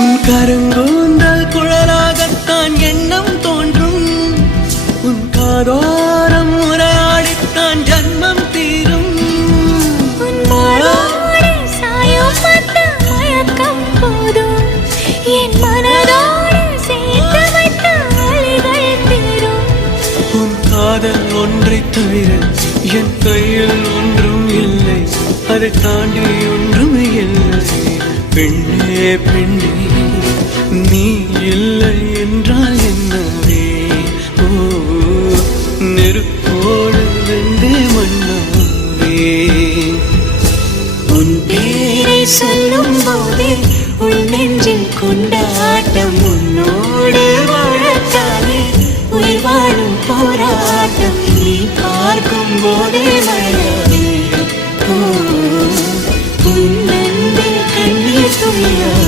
உன் கருங்கூந்தல் குழலாகத்தான் எண்ணம் தோன்றும். உன் காதோரம் உரையாடித்தான் ஜன்மம் தீரும். உன் மாறோடு சாயம் பார்த்த மயக்கம் போதும். என் மனதோடு சேர்த்து வைத்த வழிகள் தீரும். உன் காதல் ஒன்றை தவிர என் கையில் ஒன்றும் இல்லை. அதை தாண்டி ஒன்றும் இல்லை. பெண்ணே பெண்ணே நீ இல்லை என்றால் என்னவே? ஓ நெருப்போடு வெந்தே மண்ணாவே. உன் பேரை சொல்லும் போதே உன்னை